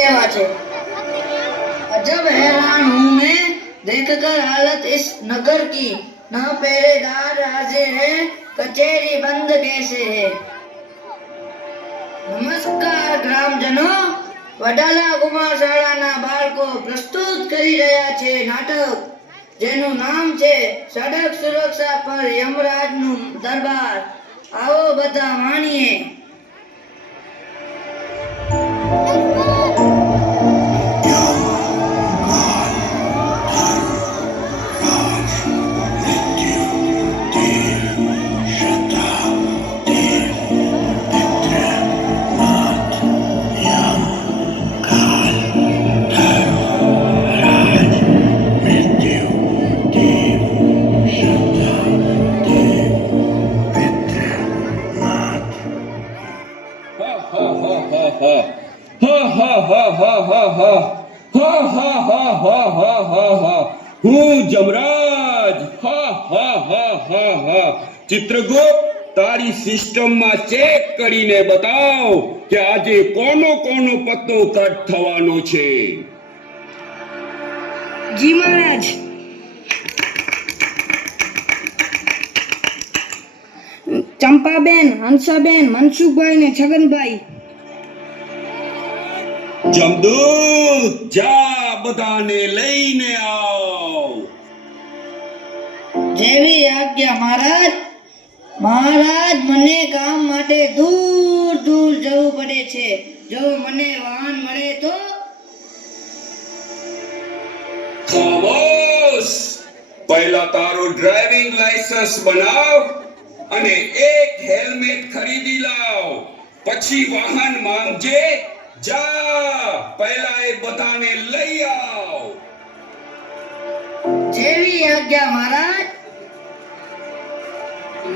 केवा छे। अजब हैरान हूँ मैं देखकर हालत इस नगर की, न पहरेदार हाजिर है, कचेरी बंद कैसे है। नमस्कार ग्रामजनों, वडाला कुमार शाळाना बाळको प्रस्तुत કરી રહ્યા છે નાટક જેનું નામ છે સડક સુરક્ષા પર યમરાજનું દરબાર। આવો બધા માણીએ। હું જમરાજ। ચિત્રગુપ્ત, તારી સિસ્ટમમાં ચેક કરીને બતાવ કે આજે કોનો કોનો પત્તો કટ થવાનો છે। જી મહારાજ। ચંપાબેન, હંસાબેન, મનસુખભાઈ ને છગનભાઈ। જમદૂત, જા બધાને લઈને આવ। જેવી આજ્ઞા મહારાજ। મહારાજ, મને કામ માટે દૂર દૂર જવું પડે છે, જો મને વાહન મળે તો। ખામોશ, પહેલા તારો ડ્રાઇવિંગ લાયસન્સ બનાવ અને એક હેલ્મેટ ખરીદી લાવ, પછી વાહન માંગજે। જા, પહેલા એ બધાને લઈ આવ। જેવી આજ્ઞા મહારાજ।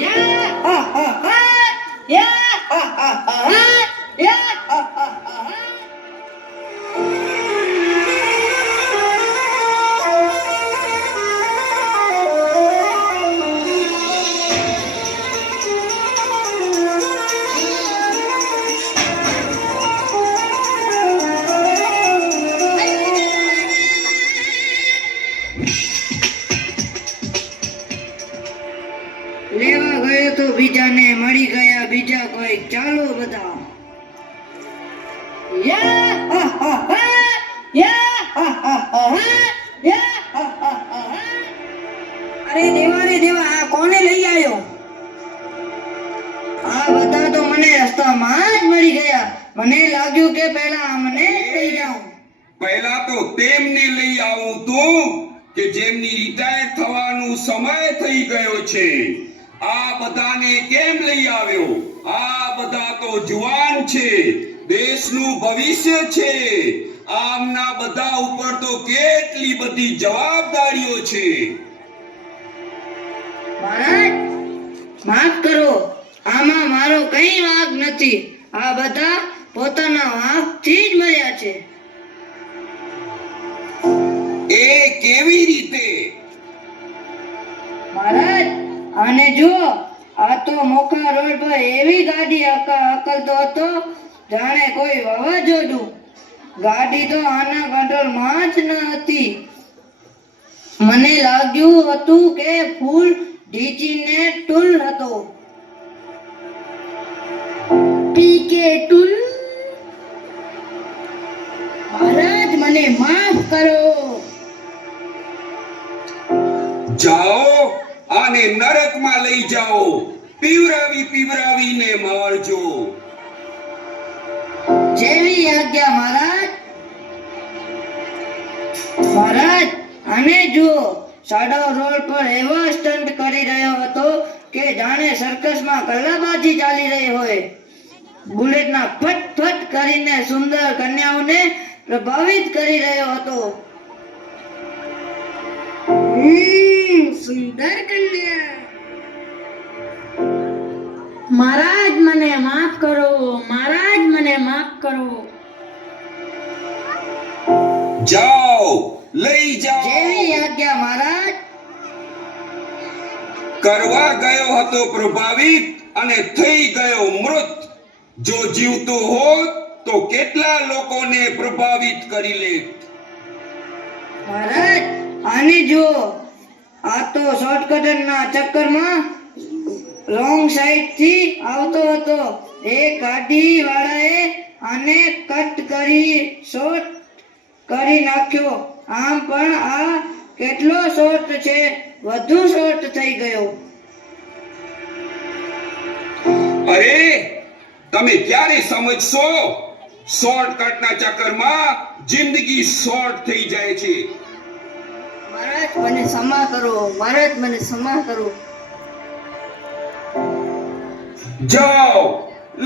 યા હા હા હા, યા હા હા હા, યા હા હા હા। લેવા ગયો તો બીજાને મળી ગયા બીજા કોઈ, ચાલો બધા। યા હા હા હા, યા હા હા હા, યા હા હા હા। અરે દેવા રે દેવા, આ કોને લઈ આવ્યો? આ બધા તો મને રસ્તામાં જ મળી ગયા, મને લાગ્યું કે પહેલા અમને લઈ જાઉં। પહેલા તો તેમને લઈ આવું તું કે જેમની રિટાયર થવાનું સમય થઈ ગયો છે। આ બધાને કેમ લઈ આવ્યો? આ બધા તો જુવાન છે, દેશનું ભવિષ્ય છે। આમના બધા ઉપર તો કેટલી બધી જવાબદારીઓ છે। મહારાજ, માફ કરો, આમાં મારો કઈ વાંક નથી। આ બધા પોતાના વાંકથી જ મર્યા છે। એ કેવી રીતે? મહારાજ, આને જુઓ, આ તો મોખા રોડ પર એવી ગાડી હકલતો હતો જાણે કોઈ વાવાઝોડું। ગાડી તો આના કંટ્રોલમાં જ ન હતી। મને લાગ્યું હતું કે ફૂલ ઢીચીને ટૂલ હતો। પીકે ટૂલ। મહારાજ, મને માફ કરો। જાઓ, આને નરકમાં લઈ જાઓ, પીવરાવીને મારજો। જેવી આજ્ઞા મહારાજ। મહારાજ, આને જુઓ, સાડો રોડ પર એવો સ્ટન્ટ કરી રહ્યો હતો કે જાણે સર્કસમાં કલાબાજી ચાલી રહી હોય। બુલેટના ફટ ફટ કરીને સુંદર કન્યાઓને પ્રભાવિત કરી રહ્યો હતો। સુંદર કન્યા। મહારાજ, મને માફ કરો, મહારાજ, મને માફ કરો। જાઓ, લઈ જાઓ। જેવી આજ્ઞા મહારાજ। કરવા ગયો હતો પ્રભાવિત અને થઈ ગયો મૃત। જો જીવતો હોત તો કેટલા લોકોને પ્રભાવિત કરી લે. મહારાજ આને જુઓ, આ તો શોર્ટકટના ચક્કરમાં રોંગ સાઈડ થી આવતો હતો. એક ગાડી વાળાએ આને કટ કરી શોર્ટ કરી નાખ્યો. આમ પણ આ કેટલો શોર્ટ છે, વધુ શોર્ટ થઈ ગયો. અરે તમે ક્યારે સમજશો? શોર્ટકટના ચક્કરમાં જિંદગી શોર્ટ થઈ જાય છે. મહારાજ મને ક્ષમા કરો, મહારાજ મને ક્ષમા કરો. જાઓ,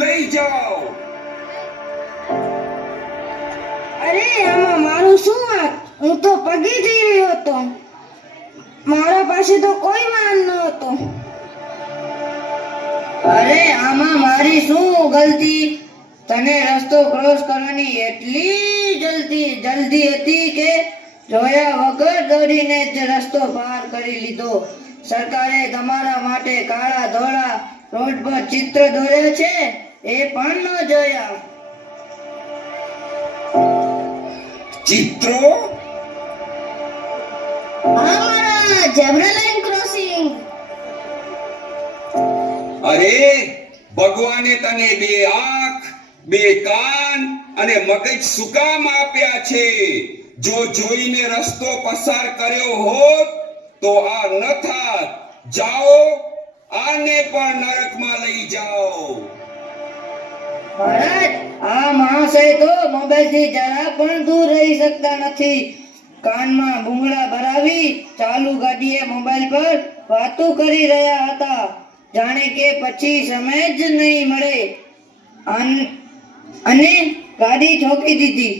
લઈ જાઓ. અરે આમાં મારું શું વાત? હું તો પગી જઈ રહ્યો હતો, મારા પાસે તો કોઈ વાહન ન હતો. અરે આમાં મારી શું ગલતી? તને રસ્તો ક્રોસ કરવાની એટલી જલ્દી હતી કે જોયા વગર દોડીને જ રસ્તો પાર કરી લીધો. સરકારે તમારા માટે કાળા ધોળા રોડ પર ચિત્ર દોર્યા છે, એ પણ ન જોયા. ચિત્રો? અમારા ઝેબ્રા લાઈન ક્રોસિંગ. અરે ભગવાને તને બે આંખ, બે કાન અને મગજ શું કામ આપ્યા છે? જો જોઈને રસ્તો પસાર કર્યો હોત તો આ ન થાત. જાઓ, આને પણ નરકમાં લઈ જાઓ. મહારાજ આ મહાશય તો મોબાઈલથી જરા પણ દૂર રહી શકતા નથી. કાનમાં ભૂંગળા ભરાવી ચાલુ ગાડીએ મોબાઈલ પર વાતો કરી રહ્યા હતા, જાણે કે પછી સમય જ નહીં મળે. અને ગાડી ઠોકી દીધી.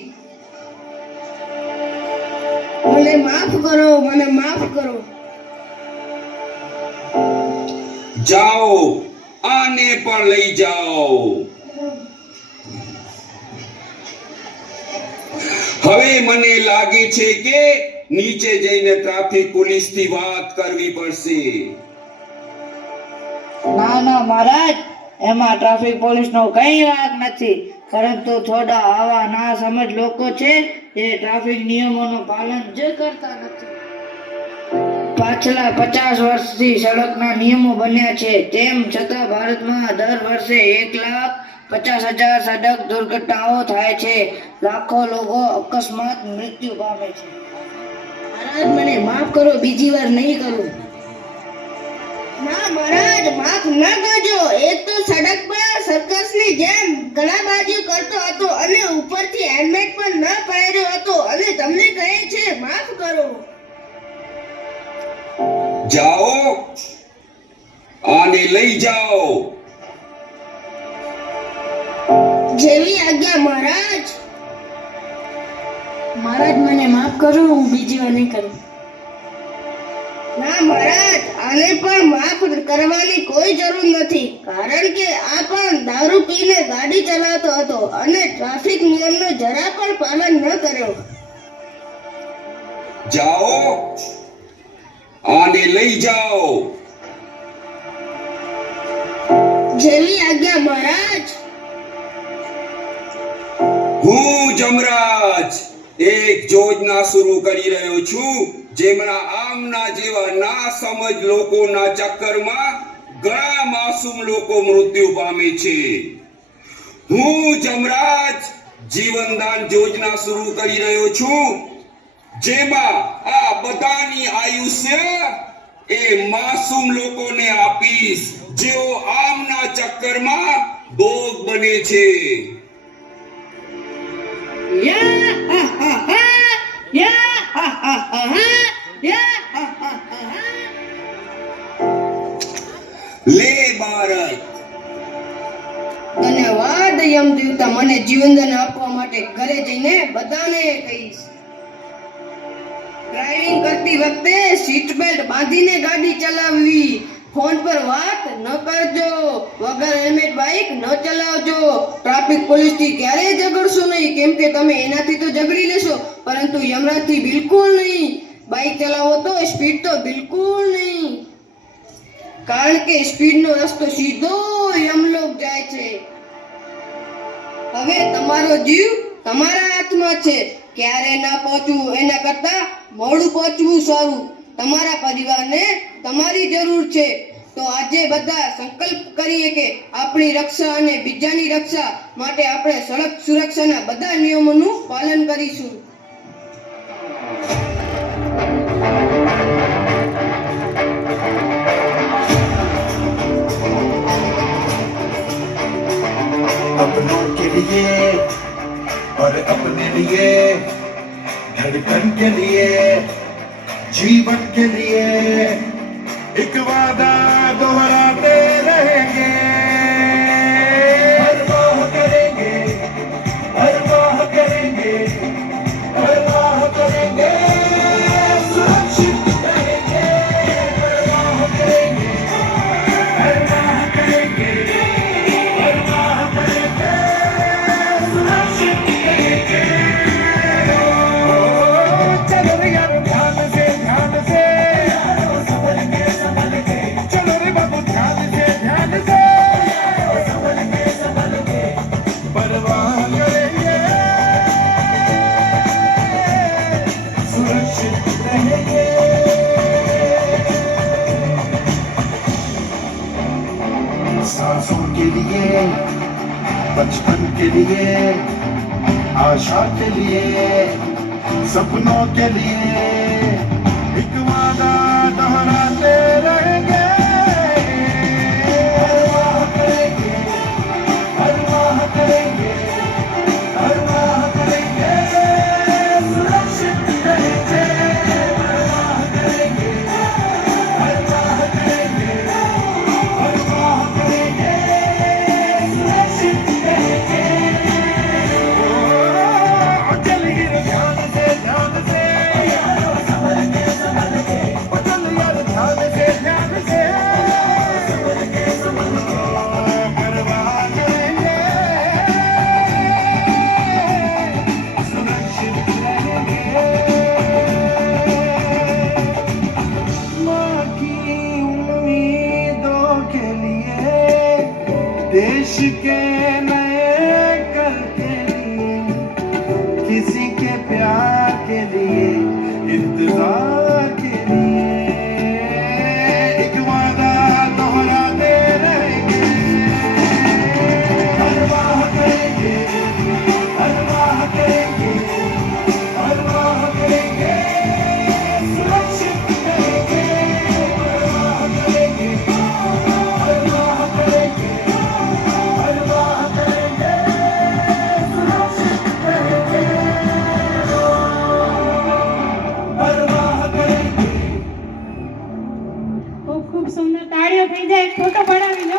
મને માફ કરો, મને માફ કરો. જાઓ, આને પણ લઈ જાઓ. હવે મને લાગે છે કે નીચે જઈને ટ્રાફિક પોલીસથી વાત કરવી પડશે. ના ના મહારાજ, એમાં ટ્રાફિક પોલીસનો કઈ વાંક નથી, પરંતુ થોડા આવા ના સમજ લોકો છે જે ટ્રાફિક નિયમોનું પાલન જ કરતા નથી. પાછલા 50 વર્ષથી સડકના નિયમો બન્યા છે, તેમ છતાં ભારતમાં દર વર્ષે 1,50,000 સડક દુર્ઘટનાઓ થાય છે. લાખો લોકો અકસ્માત મૃત્યુ પામે છે. મહારાજ મને માફ કરો, બીજી વાર નહીં કરું. ના મહારાજ, માફ ન કરજો. એક તો સડક પર સર્કસની જેમ ગળાબાજી કરતો હતો અને ઉપરથી હેલ્મેટ પણ ન પહેર્યો હતો, અને તમને કહે છે માફ કરો. જાઓ, આને લઈ જાઓ. જેવી આજ્ઞા મહારાજ. મહારાજ મને માફ કરો, હું બીજી વાર નહીં કરું. ના મહારાજ, આને પણ માફ કરવાની કોઈ જરૂર નથી, કારણ કે આ પણ દારૂ પીને ગાડી ચલાવતો હતો અને ટ્રાફિક નિયમનું જરા પણ પાલન ન કર્યો. જાઓ, આને લઈ જાઓ. જેવી આજ્ઞા મહારાજ. હું જમરાજ એક યોજના શરૂ કરી રહ્યો છું, જેમના આમના જેવા ના સમજ લોકોના ચક્કરમાં ઘણા માસૂમ લોકો મૃત્યુ પામે છે. હું જમરાજ જીવનદાન યોજના શરૂ કરી રહ્યો છું, જેમાં આ બધાની આયુષ્ય એ માસૂમ લોકોને આપીશ, જેઓ આમના ચક્કરમાં ભોગ બને છે. લે ભારત. ધન્યવાદ યમદેવતા, મને જીવનદાન આપવા માટે. ઘરે જઈને બધાને કહીશ. ડ્રાઇવિંગ કરતી વખતે સીટ બેલ્ટ બાંધીને ગાડી ચલાવવી. ફોન પર વાત ન કરજો. વગર હેલ્મેટ બાઇક ન ચલાવજો. ટ્રાફિક પોલીસથી ક્યારેય ઝઘડશો નહીં, કેમ કે તમે એનાથી તો ઝઘડી લેશો, પરંતુ યમરાજથી બિલકુલ નહીં. બાઇક ચલાવો તો સ્પીડ તો બિલકુલ નહીં, કારણ કે સ્પીડનો રસ્તો સીધો યમલોક જાય છે. હવે તમારો જીવ તમારા હાથમાં છે. ક્યારે ના પહોંચવું એના કરતા મોડું પહોંચવું સારું. તમારા પરિવારને તમારી જરૂર છે. તો આજે બધા સંકલ્પ કરીએ કે આપણી રક્ષા અને બીજાની રક્ષા માટે આપણે સડક સુરક્ષાના બધા નિયમોનું પાલન કરીશું. अपनों के लिए और अपने लिए, धड़कन के लिए, जीवन के लिए एक वादा दोहराते रहेंगे. हर वाह करेंगे, हर वाह करेंगे, हर वाह करेंगे, सुरक्षित रहेंगे. हर वाह करेंगे, हर वाह करेंगे, हर वाह करेंगे, सुरक्षित रहेंगे. चलो रे यार ध्यान से चलो रे बाबू ध्यान से परवाह करेंगे, सुरक्षित रहेंगे. सांसों के लिए, बचपन के लिए, आशा के लिए, सपनों के लिए एक वादा दोहराते रहेंगे. हर वाह करेंगे, हर वाह करेंगे, हर वाह करेंगे, सुरक्षित रहेंगे. हर वाह करेंगे, हर वाह करेंगे, हर वाह करेंगे, सुरक्षित रहेंगे. ओ चल गिर ध्यान से ओ चल यार ध्यान से परवाह करेंगे, सुरक्षित रहेंगे. माँ की उम्मीदों के लिए, देश के नए कर के लिए, किसी के प्यार के लिए, इंतजार के लिए एक वादा दोहराते रहेंगे. हर वाह करेंगे, हर वाह करेंगे, हर वाह करेंगे, सुरक्षित रहेंगे. हर वाह करेंगे, हर वाह करेंगे, हर वाह करेंगे, सुरक्षित रहेंगे. हर वाह करेंगे. ખૂબ ખૂબ સુંદર તાળીઓ થઈ જાય. એક ફોટો પડાવી લો.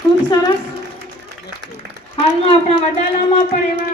ખૂબ સરસ. હાલમાં આપણા વડાલામાં પણ એવા